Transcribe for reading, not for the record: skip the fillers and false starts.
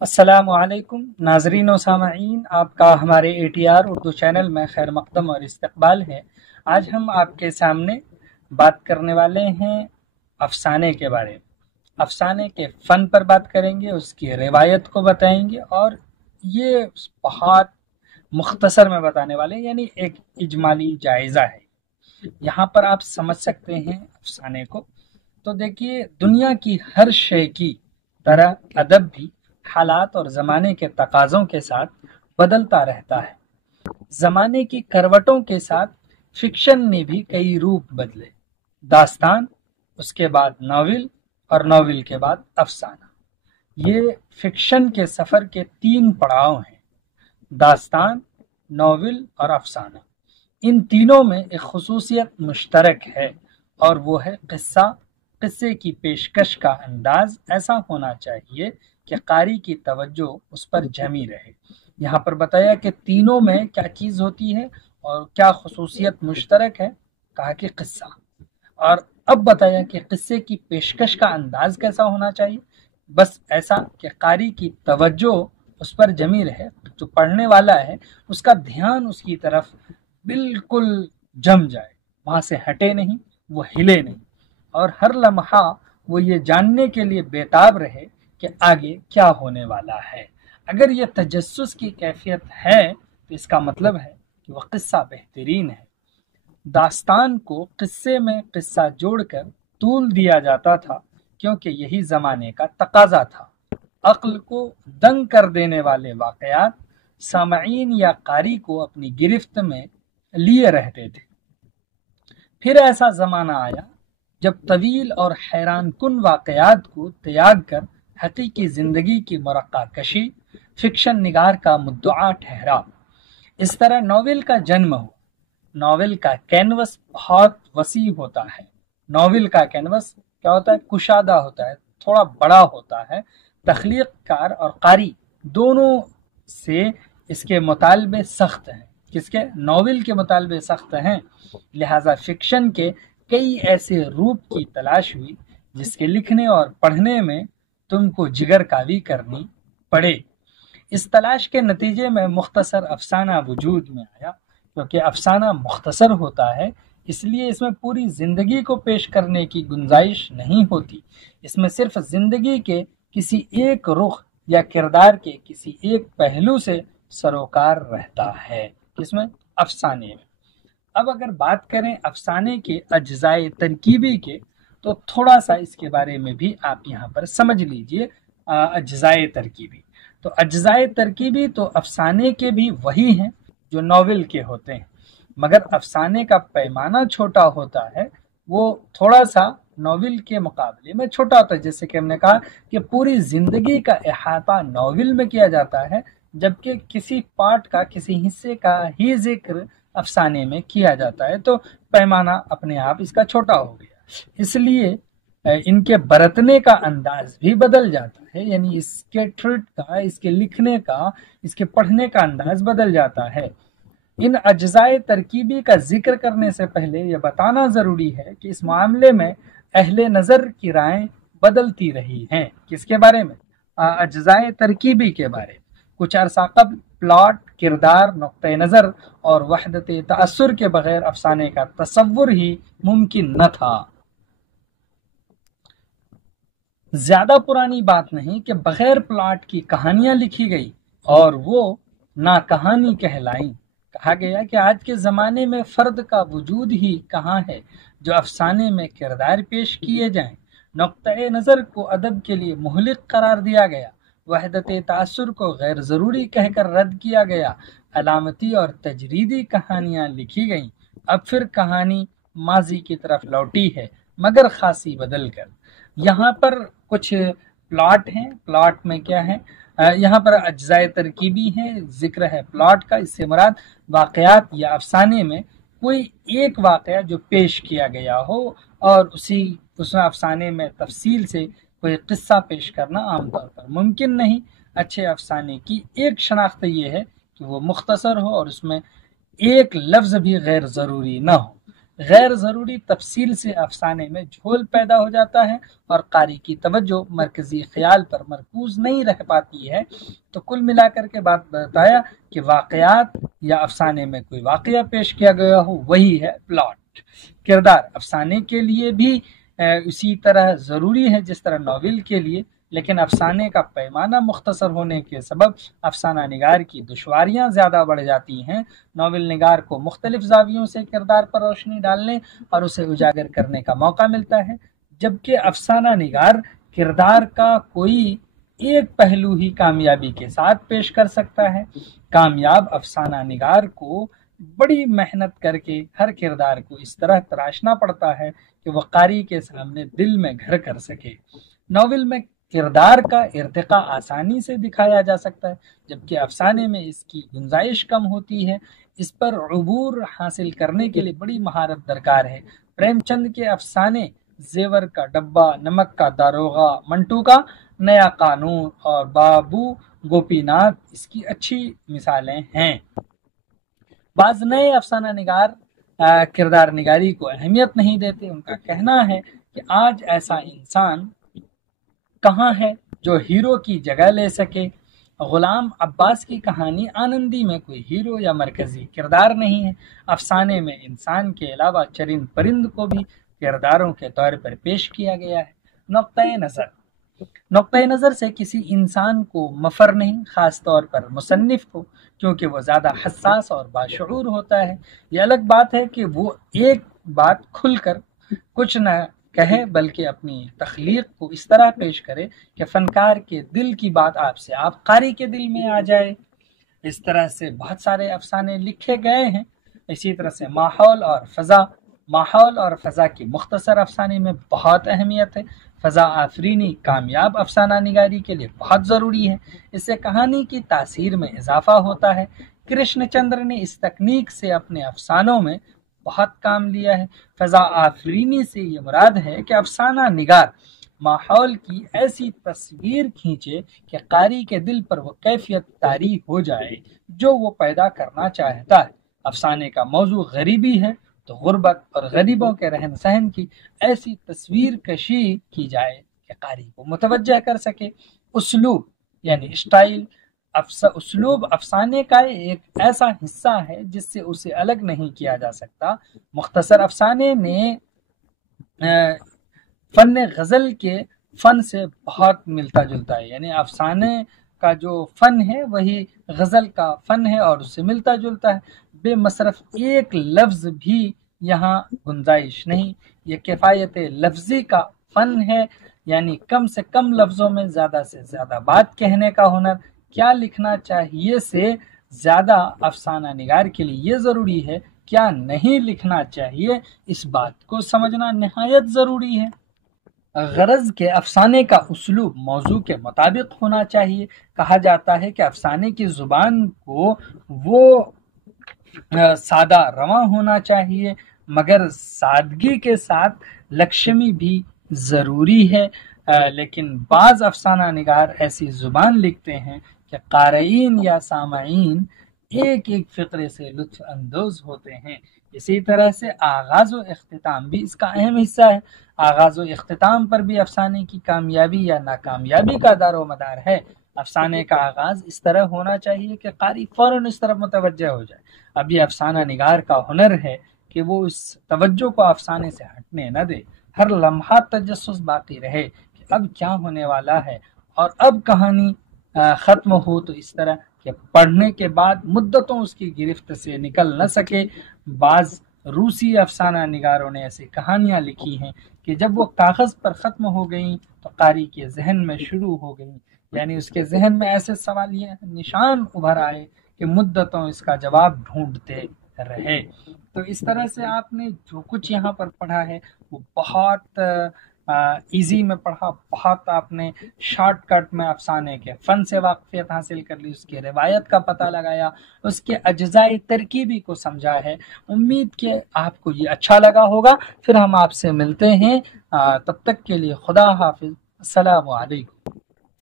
السلام علیکم ناظرین و سامعین، آپ کا ہمارے ATR اردو چینل میں خیر مقدم اور استقبال ہے۔ آج ہم آپ کے سامنے بات کرنے والے ہیں افسانے کے بارے میں۔ افسانے کے فن پر بات کریں گے، اس کی روایت کو بتائیں گے، اور یہ بہت مختصر میں بتانے والے ہیں، یعنی ایک اجمالی جائزہ ہے۔ یہاں پر آپ سمجھ سکتے ہیں افسانے کو۔ تو دیکھیے، دنیا کی ہر شے کی طرح ادب بھی حالات اور زمانے کے تقاضوں کے ساتھ بدلتا رہتا ہے۔ زمانے کی کروٹوں کے ساتھ فکشن نے بھی کئی روپ بدلے۔ داستان، اس کے بعد ناول، اور ناول کے بعد افسانہ۔ یہ فکشن کے سفر کے 3 پڑاؤ ہیں: داستان، ناول اور افسانہ۔ ان تینوں میں ایک خصوصیت مشترک ہے، اور وہ ہے قصہ۔ قصے کی پیشکش کا انداز ایسا ہونا چاہیے کہ قاری کی توجہ اس پر جمی رہے۔ یہاں پر بتایا کہ تینوں میں کیا چیز ہوتی ہے اور کیا خصوصیت مشترک ہے، کہا کہ قصہ۔ اور اب بتایا کہ قصے کی پیشکش کا انداز کیسا ہونا چاہیے، بس ایسا کہ قاری کی توجہ اس پر جمی رہے، جو پڑھنے والا ہے اس کا دھیان اس کی طرف بالکل جم جائے، وہاں سے ہٹے نہیں، وہ ہلے نہیں، اور ہر لمحہ وہ یہ جاننے کے لیے بیتاب رہے کہ آگے کیا ہونے والا ہے۔ اگر یہ تجسس کی کیفیت ہے تو اس کا مطلب ہے کہ وہ قصہ بہترین ہے۔ داستان کو قصے میں قصہ جوڑ کر طول دیا جاتا تھا، کیونکہ یہی زمانے کا تقاضا تھا۔ عقل کو دنگ کر دینے والے واقعات سامعین یا قاری کو اپنی گرفت میں لیے رہتے تھے۔ پھر ایسا زمانہ آیا جب طویل اور حیران کن واقعات کو تیاگ کر حقیقی زندگی کی مرقع کشی فکشن نگار کا مدعا ٹھہرا۔ اس طرح ناول کا جنم ہوا۔ ناول کا کینوس بہت وسیع ہوتا ہے۔ ناول کا کینوس کیا ہوتا ہے؟ کشادہ ہوتا ہے، تھوڑا بڑا ہوتا ہے۔ تخلیق کار اور قاری دونوں سے اس کے مطالبے سخت ہیں۔ کس کے؟ ناول کے مطالبے سخت ہیں۔ لہذا فکشن کے کئی ایسے روپ کی تلاش ہوئی جس کے لکھنے اور پڑھنے میں تم کو جگر کاوی کرنی پڑے۔ اس تلاش کے نتیجے میں مختصر افسانہ وجود میں آیا۔ کیونکہ افسانہ مختصر ہوتا ہے، اس لیے اس میں پوری زندگی کو پیش کرنے کی گنجائش نہیں ہوتی۔ اس میں صرف زندگی کے کسی ایک رخ یا کردار کے کسی ایک پہلو سے سروکار رہتا ہے۔ کس میں؟ افسانے میں۔ اب اگر بات کریں افسانے کے اجزائے ترکیبی کے، تو تھوڑا سا اس کے بارے میں بھی آپ یہاں پر سمجھ لیجئے۔ اجزائے ترکیبی، تو اجزائے ترکیبی تو افسانے کے بھی وہی ہیں جو ناول کے ہوتے ہیں، مگر افسانے کا پیمانہ چھوٹا ہوتا ہے، وہ تھوڑا سا ناول کے مقابلے میں چھوٹا ہوتا ہے۔ جیسے کہ ہم نے کہا کہ پوری زندگی کا احاطہ ناول میں کیا جاتا ہے، جبکہ کسی پارٹ کا، کسی حصے کا ہی ذکر افسانے میں کیا جاتا ہے، تو پیمانہ اپنے آپ اس کا چھوٹا ہو گیا۔ اس لیے ان کے برتنے کا انداز بھی بدل جاتا ہے، یعنی اس کے ٹریٹ کا، اس کے لکھنے کا، اس کے پڑھنے کا انداز بدل جاتا ہے۔ ان اجزائے ترکیبی کا ذکر کرنے سے پہلے یہ بتانا ضروری ہے کہ اس معاملے میں اہل نظر کی رائیں بدلتی رہی ہیں۔ کس کے بارے میں؟ اجزائے ترکیبی کے بارے میں۔ کچھ عرصہ قبل پلاٹ، کردار، نقطہ نظر اور وحدت تأثر کے بغیر افسانے کا تصور ہی ممکن نہ تھا۔ زیادہ پرانی بات نہیں کہ بغیر پلاٹ کی کہانیاں لکھی گئی اور وہ نا کہانی کہلائیں۔ کہا گیا کہ آج کے زمانے میں فرد کا وجود ہی کہاں ہے جو افسانے میں کردار پیش کیے جائیں۔ نقطۂ نظر کو ادب کے لیے مہلک قرار دیا گیا، وحدت تأثر کو غیر ضروری کہہ کر رد کیا گیا، علامتی اور تجریدی کہانیاں لکھی گئیں۔ اب پھر کہانی ماضی کی طرف لوٹی ہے، مگر خاصی بدل کر۔ یہاں پر کچھ پلاٹ ہیں۔ پلاٹ میں کیا ہے؟ یہاں پر اجزائے ترکیبی ہیں، ذکر ہے پلاٹ کا۔ اس سے مراد واقعات یا افسانے میں کوئی ایک واقعہ جو پیش کیا گیا ہو، اور اس افسانے میں تفصیل سے کوئی قصہ پیش کرنا عام طور پر ممکن نہیں۔ اچھے افسانے کی ایک شناخت یہ ہے کہ وہ مختصر ہو اور اس میں ایک لفظ بھی غیر ضروری نہ ہو۔ غیر ضروری تفصیل سے افسانے میں جھول پیدا ہو جاتا ہے اور قاری کی توجہ مرکزی خیال پر مرکوز نہیں رہ پاتی ہے۔ تو کل ملا کر کے بات بتایا کہ واقعات یا افسانے میں کوئی واقعہ پیش کیا گیا ہو وہی ہے پلاٹ۔ کردار افسانے کے لیے بھی اسی طرح ضروری ہے جس طرح ناول کے لیے، لیکن افسانے کا پیمانہ مختصر ہونے کے سبب افسانہ نگار کی دشواریاں زیادہ بڑھ جاتی ہیں۔ ناول نگار کو مختلف زاویوں سے کردار پر روشنی ڈالنے اور اسے اجاگر کرنے کا موقع ملتا ہے، جبکہ افسانہ نگار کردار کا کوئی ایک پہلو ہی کامیابی کے ساتھ پیش کر سکتا ہے۔ کامیاب افسانہ نگار کو بڑی محنت کر کے ہر کردار کو اس طرح تراشنا پڑتا ہے کہ وہ قاری کے سامنے دل میں گھر کر سکے۔ ناول میں کردار کا ارتقاء آسانی سے دکھایا جا سکتا ہے، جبکہ افسانے میں اس کی گنجائش کم ہوتی ہے۔ اس پر عبور حاصل کرنے کے لیے بڑی مہارت درکار ہے۔ پریم چند کے افسانے زیور کا ڈبہ، نمک کا داروغہ، منٹو کا نیا قانون اور بابو گوپی ناتھ اس کی اچھی مثالیں ہیں۔ بعض نئے افسانہ نگار کردار نگاری کو اہمیت نہیں دیتے۔ ان کا کہنا ہے کہ آج ایسا انسان کہاں ہے جو ہیرو کی جگہ لے سکے۔ غلام عباس کی کہانی آنندی میں کوئی ہیرو یا مرکزی کردار نہیں ہے۔ افسانے میں انسان کے علاوہ چرند پرند کو بھی کرداروں کے طور پر پیش کیا گیا ہے۔ نقطۂ نظر سے کسی انسان کو مفر نہیں، خاص طور پر مصنف کو، کیونکہ وہ زیادہ حساس اور باشعور ہوتا ہے۔ یہ الگ بات ہے کہ وہ ایک بات کھل کر کچھ نہ کہے بلکہ اپنی تخلیق کو اس طرح پیش کرے کہ فنکار کے دل کی بات آپ قاری کے دل میں آ جائے۔ اس طرح سے بہت سارے افسانے لکھے گئے ہیں۔ اسی طرح سے ماحول اور فضا کی مختصر افسانے میں بہت اہمیت ہے۔ فضا آفرینی کامیاب افسانہ نگاری کے لیے بہت ضروری ہے، اس سے کہانی کی تاثیر میں اضافہ ہوتا ہے۔ کرشن چندر نے اس تکنیک سے اپنے افسانوں میں بہت کام لیا ہے۔ فضا آفرینی سے یہ مراد ہے کہ افسانہ نگار ماحول کی ایسی تصویر کھینچے کہ قاری کے دل پر وہ کیفیت طاری ہو جائے جو وہ پیدا کرنا چاہتا ہے۔ افسانے کا موضوع غریبی ہے تو غربت اور غریبوں کے رہن سہن کی ایسی تصویر کشی کی جائے کہ قاری کو متوجہ کر سکے۔ اسلوب یعنی اسٹائل، اسلوب افسانے کا ایک ایسا حصہ ہے جس سے اسے الگ نہیں کیا جا سکتا۔ مختصر افسانے نے فن غزل کے فن سے بہت ملتا جلتا ہے، یعنی افسانے کا جو فن ہے وہی غزل کا فن ہے اور اس سے ملتا جلتا ہے۔ بے مصرف ایک لفظ بھی یہاں گنجائش نہیں، یہ کفایت لفظی کا فن ہے، یعنی کم سے کم لفظوں میں زیادہ سے زیادہ بات کہنے کا ہنر۔ کیا لکھنا چاہیے سے زیادہ افسانہ نگار کے لیے یہ ضروری ہے کیا نہیں لکھنا چاہیے، اس بات کو سمجھنا نہایت ضروری ہے۔ غرض کے افسانے کا اسلوب موضوع کے مطابق ہونا چاہیے۔ کہا جاتا ہے کہ افسانے کی زبان کو وہ سادہ رواں ہونا چاہیے، مگر سادگی کے ساتھ لکشمی بھی ضروری ہے۔ لیکن بعض افسانہ نگار ایسی زبان لکھتے ہیں کہ قارئین یا سامعین ایک ایک فقرے سے لطف اندوز ہوتے ہیں۔ اسی طرح سے آغاز و اختتام بھی اس کا اہم حصہ ہے۔ آغاز و اختتام پر بھی افسانے کی کامیابی یا ناکامیابی کا دار و مدار ہے۔ افسانے کا آغاز اس طرح ہونا چاہیے کہ قاری فوراً اس طرف متوجہ ہو جائے۔ اب یہ افسانہ نگار کا ہنر ہے کہ وہ اس توجہ کو افسانے سے ہٹنے نہ دے، ہر لمحہ تجسس باقی رہے کہ اب کیا ہونے والا ہے، اور اب کہانی ختم ہو تو اس طرح کہ پڑھنے کے بعد مدتوں اس کی گرفت سے نکل نہ سکے۔ بعض روسی افسانہ نگاروں نے ایسی کہانیاں لکھی ہیں کہ جب وہ کاغذ پر ختم ہو گئیں تو قاری کے ذہن میں شروع ہو گئیں، یعنی اس کے ذہن میں ایسے سوالیہ نشان ابھر آئے کہ مدتوں اس کا جواب ڈھونڈتے رہے۔ تو اس طرح سے آپ نے جو کچھ یہاں پر پڑھا ہے وہ بہت ایزی میں پڑھا، بہت آپ نے شارٹ کٹ میں افسانے کے فن سے واقفیت حاصل کر لی، اس کی روایت کا پتہ لگایا، اس کے اجزائے ترکیبی کو سمجھا ہے۔ امید کہ آپ کو یہ اچھا لگا ہوگا۔ پھر ہم آپ سے ملتے ہیں، تب تک کے لیے خدا حافظ، السلام علیکم۔